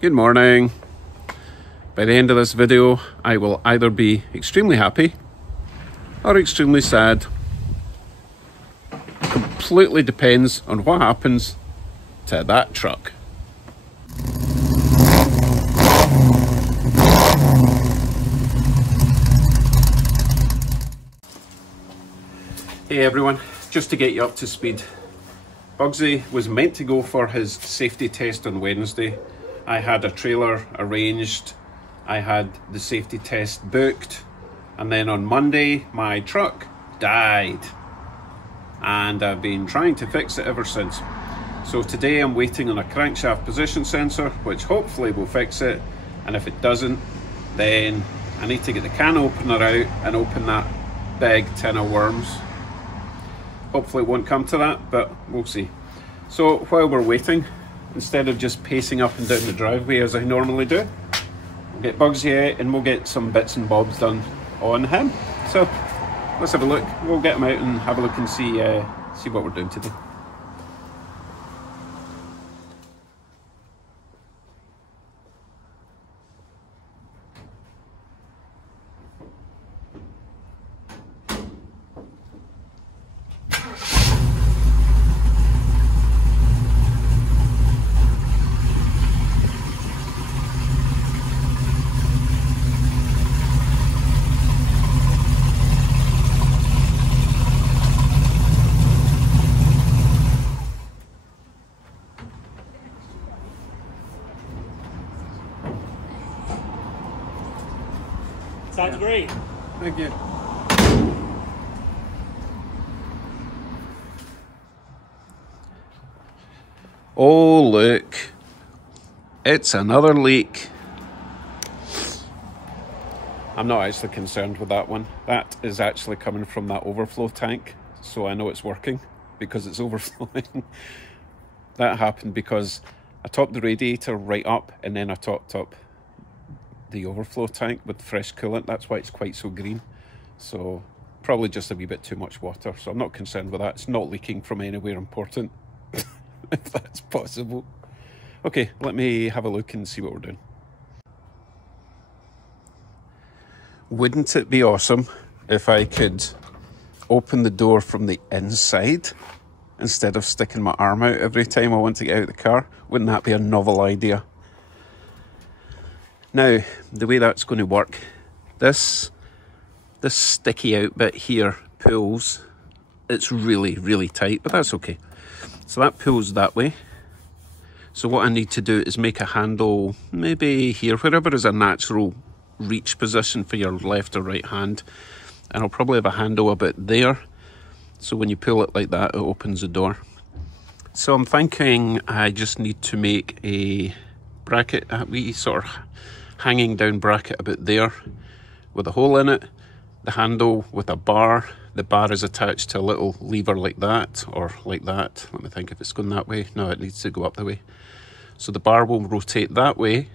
Good morning. By the end of this video, I will either be extremely happy or extremely sad. Completely depends on what happens to that truck. Hey everyone, just to get you up to speed. Bugsy was meant to go for his safety test on Wednesday. I had a trailer arranged, I had the safety test booked, and then on Monday my truck died. And I've been trying to fix it ever since. So today I'm waiting on a crankshaft position sensor, which hopefully will fix it. And if it doesn't, then I need to get the can opener out and open that big tin of worms. Hopefully it won't come to that, but we'll see. So while we're waiting, instead of just pacing up and down the driveway as I normally do, we'll get Bugsy out and we'll get some bits and bobs done on him. So let's have a look. We'll get him out and have a look and see what we're doing today. Sounds great. Thank you. Oh look, it's another leak. I'm not actually concerned with that one. That is actually coming from that overflow tank, so I know it's working because it's overflowing. That happened because I topped the radiator right up and then I topped up the overflow tank with fresh coolant. That's why it's quite so green. So probably just a wee bit too much water. So I'm not concerned with that. It's not leaking from anywhere important, if that's possible. Okay, let me have a look and see what we're doing. Wouldn't it be awesome if I could open the door from the inside instead of sticking my arm out every time I want to get out of the car? Wouldn't that be a novel idea? Now, the way that's going to work, this sticky out bit here pulls. It's really, really tight, but that's okay. So that pulls that way. So what I need to do is make a handle, maybe here, wherever is a natural reach position for your left or right hand. And I'll probably have a handle about there. So when you pull it like that, it opens the door. So I'm thinking I just need to make a bracket, a wee sort of hanging down bracket about there with a hole in it, the handle with a bar. The bar is attached to a little lever like that or like that. Let me think if it's going that way. No, it needs to go up the way. So the bar will rotate that way,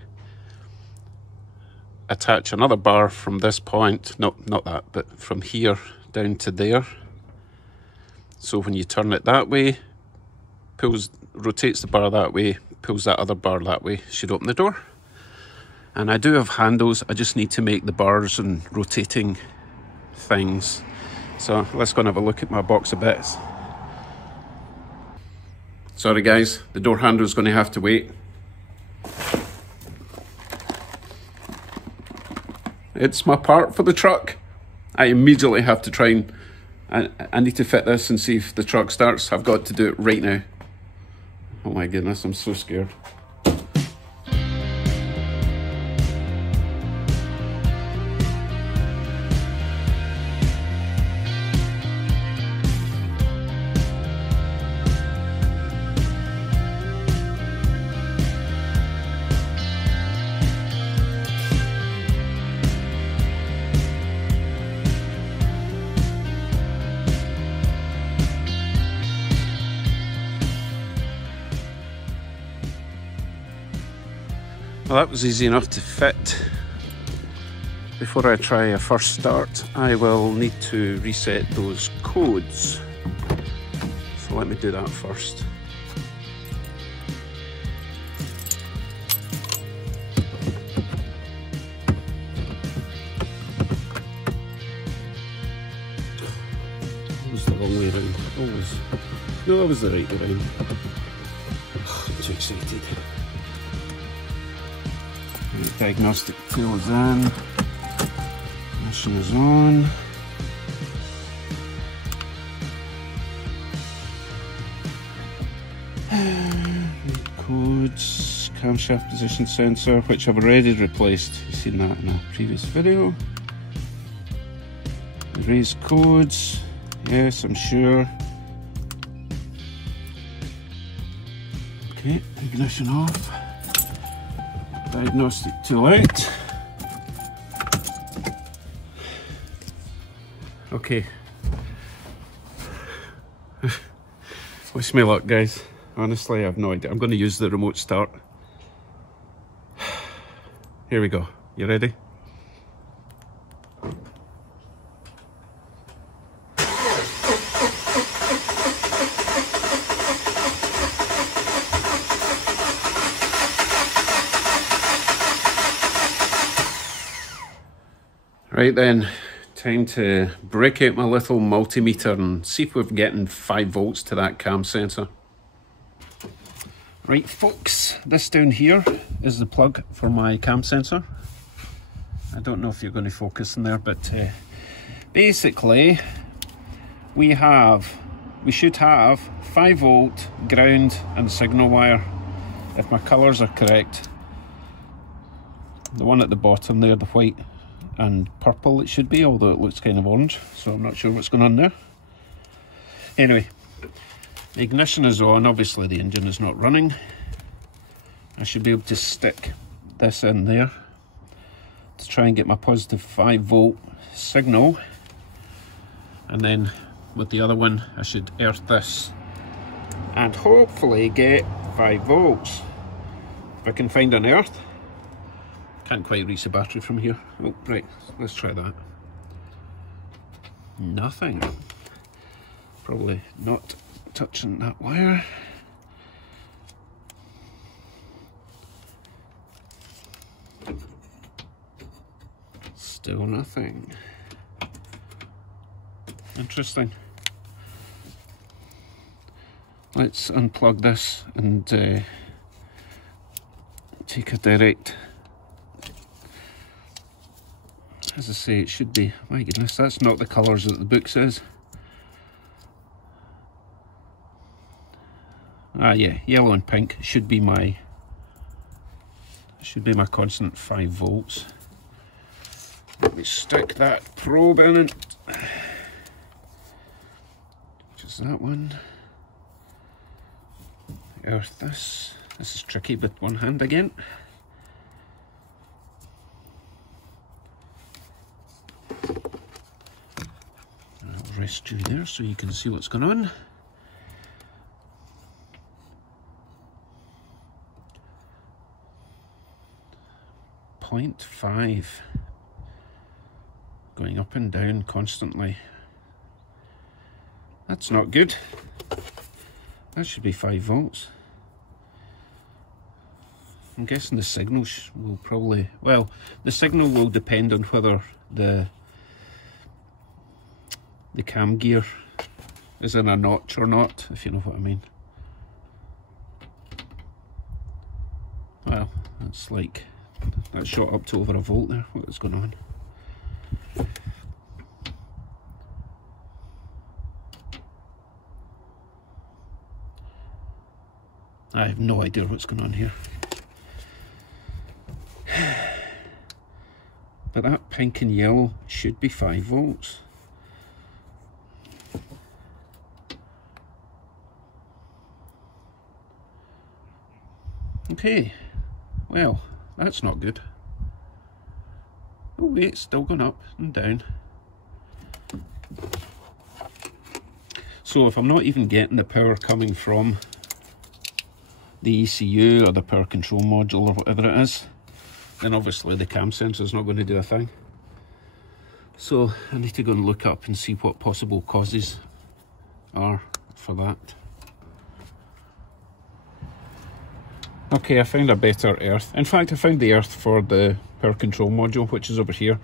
attach another bar from this point, not that, but from here down to there. So when you turn it that way, rotates the bar that way, pulls that other bar that way, should open the door. And I do have handles, I just need to make the bars and rotating things. So let's go and have a look at my box of bits. Sorry guys, the door handle is going to have to wait. It's my part for the truck. I immediately have to try and, I need to fit this and see if the truck starts. I've got to do it right now. Oh my goodness, I'm so scared. Well, that was easy enough to fit. Before I try a first start, I will need to reset those codes. So let me do that first. Always. No, that was the right way around. I'm too excited. Right, diagnostic tool is in. Ignition is on. Codes, camshaft position sensor, which I've already replaced. You've seen that in a previous video. Erase codes. Yes, I'm sure. Okay, ignition off. Diagnostic tool out. Okay. Wish me luck, guys. Honestly, I have no idea. I'm going to use the remote start. Here we go. You ready? Right then, time to break out my little multimeter and see if we're getting 5 volts to that cam sensor. Right folks, this down here is the plug for my cam sensor. I don't know if you're going to focus in there, but basically we should have 5 volt ground and signal wire, if my colours are correct. The one at the bottom there, the white and purple it should be, although it looks kind of orange, so I'm not sure what's going on there. Anyway, the ignition is on. Obviously the engine is not running. I should be able to stick this in there to try and get my positive 5 volt signal, and then with the other one I should earth this and hopefully get 5 volts. If I can find an earth. Can't quite reach the battery from here. Oh, right, let's try that. Nothing. Probably not touching that wire. Still nothing. Interesting. Let's unplug this and take a direct. As I say, it should be, my goodness, that's not the colours that the book says. Ah yeah, yellow and pink should be my constant 5 volts. Let me stick that probe in it. Which is that one. Earth this. This is tricky with one hand again. I'll rest you there so you can see what's going on. .5 going up and down constantly. That's not good. That should be 5 volts. I'm guessing the signal will probably, well, the signal will depend on whether the cam gear is in a notch or not, if you know what I mean. Well, that's like, that shot up to over a volt there. What is going on? I have no idea what's going on here. But that pink and yellow should be 5 volts. Okay, well, that's not good. Oh wait, it's still going up and down. So if I'm not even getting the power coming from the ECU or the power control module or whatever it is, then obviously the cam sensor is not going to do a thing. So I need to go and look up and see what possible causes are for that. Okay, I found a better earth. In fact, I found the earth for the power control module, which is over here.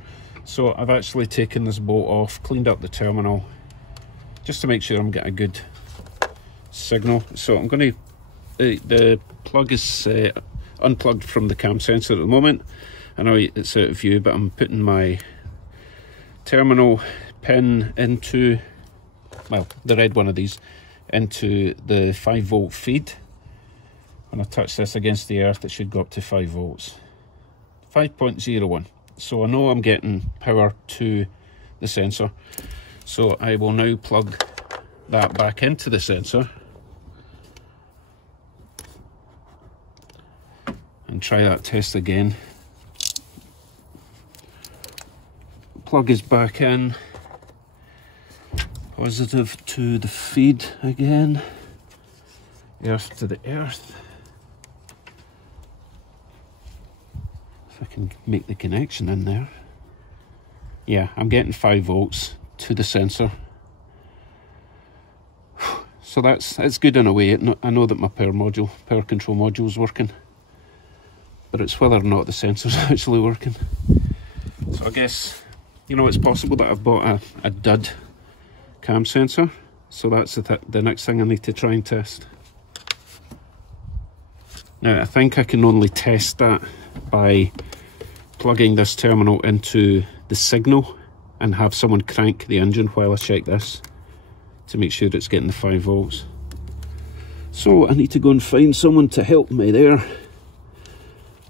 So I've actually taken this bolt off, cleaned up the terminal, just to make sure I'm getting a good signal. So I'm going to, the plug is unplugged from the cam sensor at the moment. I know it's out of view, but I'm putting my terminal pin into, well, the red one of these, into the 5-volt feed. When I touch this against the earth, it should go up to 5 volts. 5.01. So I know I'm getting power to the sensor. So I will now plug that back into the sensor and try that test again. Plug is back in. Positive to the feed again. Earth to the earth. If I can make the connection in there. Yeah, I'm getting 5 volts to the sensor. So it's good in a way. I know that my power control module is working, but it's whether or not the sensor's actually working. So I guess, you know, it's possible that I've bought a dud cam sensor. So that's the next thing I need to try and test. Now I think I can only test that by plugging this terminal into the signal and have someone crank the engine while I check this to make sure it's getting the 5 volts. So I need to go and find someone to help me there.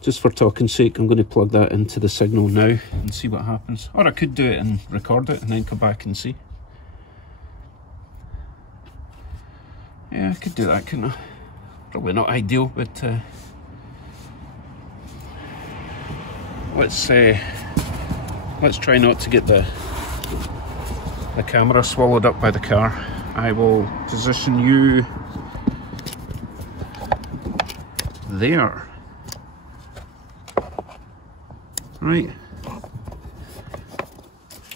Just for talking's sake, I'm going to plug that into the signal now and see what happens. Or I could do it and record it and then come back and see. Yeah, I could do that, couldn't I? Probably not ideal, but let's try not to get the camera swallowed up by the car. I will position you there. Right.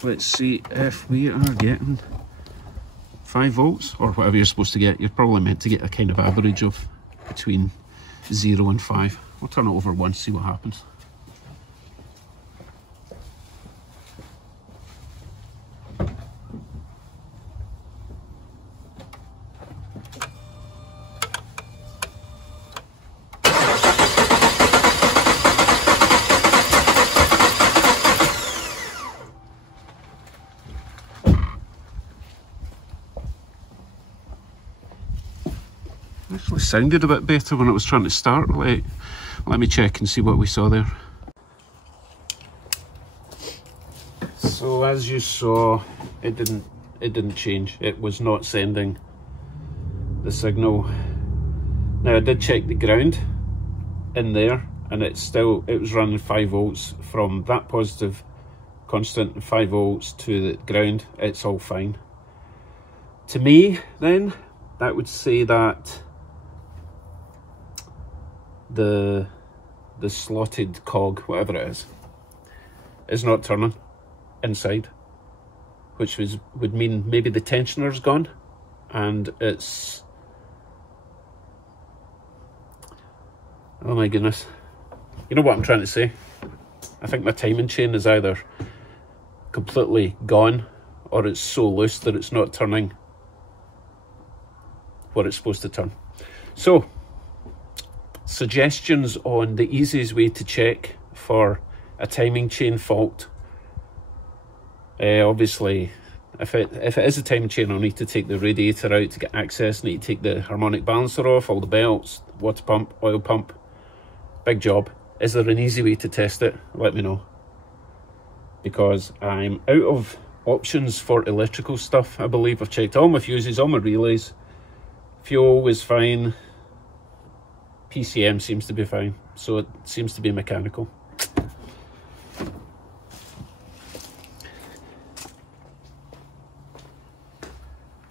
Let's see if we are getting 5 volts or whatever you're supposed to get. You're probably meant to get a kind of average of between 0 and 5. I'll turn it over once, see what happens. Actually sounded a bit better when it was trying to start. Let me check and see what we saw there. So as you saw, it didn't change. It was not sending the signal. Now I did check the ground in there, and it was running 5 volts from that positive constant, 5 volts to the ground. It's all fine. To me, then, that would say that the slotted cog, whatever it is not turning inside, which would mean maybe the tensioner's gone and it's, oh my goodness, you know what I'm trying to say? I think my timing chain is either completely gone or it's so loose that it's not turning what it's supposed to turn. So suggestions on the easiest way to check for a timing chain fault. Obviously, if it is a timing chain, I'll need to take the radiator out to get access, need to take the harmonic balancer off, all the belts, water pump, oil pump. Big job. Is there an easy way to test it? Let me know. Because I'm out of options for electrical stuff. I believe I've checked all my fuses, all my relays. Fuel is fine. PCM seems to be fine, so it seems to be mechanical.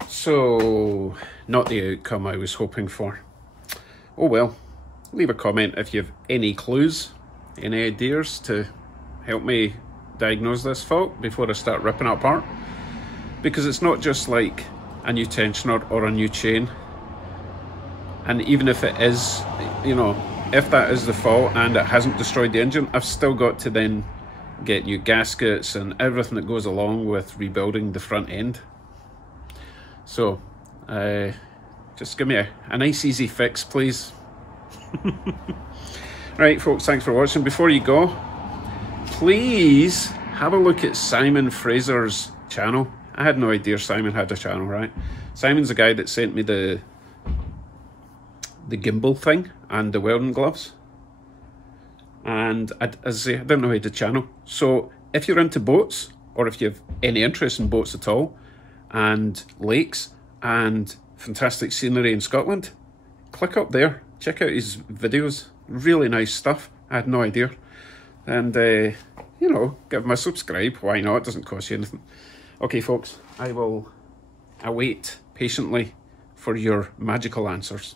So, not the outcome I was hoping for. Oh well, leave a comment if you have any clues, any ideas to help me diagnose this fault before I start ripping it apart. Because it's not just like a new tensioner or a new chain. And even if it is, you know, if that is the fault and it hasn't destroyed the engine, I've still got to then get new gaskets and everything that goes along with rebuilding the front end. So just give me a nice easy fix, please. Right folks, thanks for watching. Before you go, please have a look at Simon Fraser's channel. I had no idea Simon had a channel, right? Simon's the guy that sent me the gimbal thing and the welding gloves. And as I say, I didn't know he had a channel. So if you're into boats, or if you have any interest in boats at all, and lakes, and fantastic scenery in Scotland, click up there, check out his videos. Really nice stuff. I had no idea. And you know, give him a subscribe, why not? It doesn't cost you anything. Okay folks, I will await patiently for your magical answers.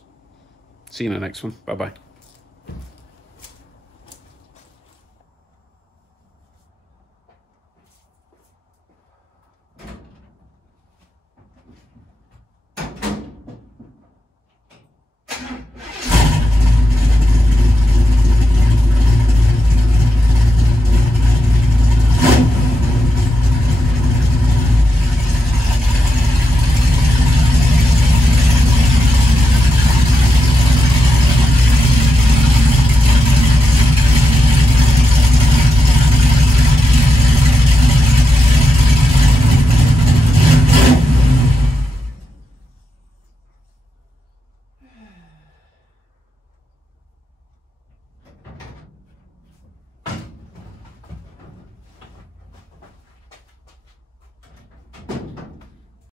See you in the next one. Bye bye.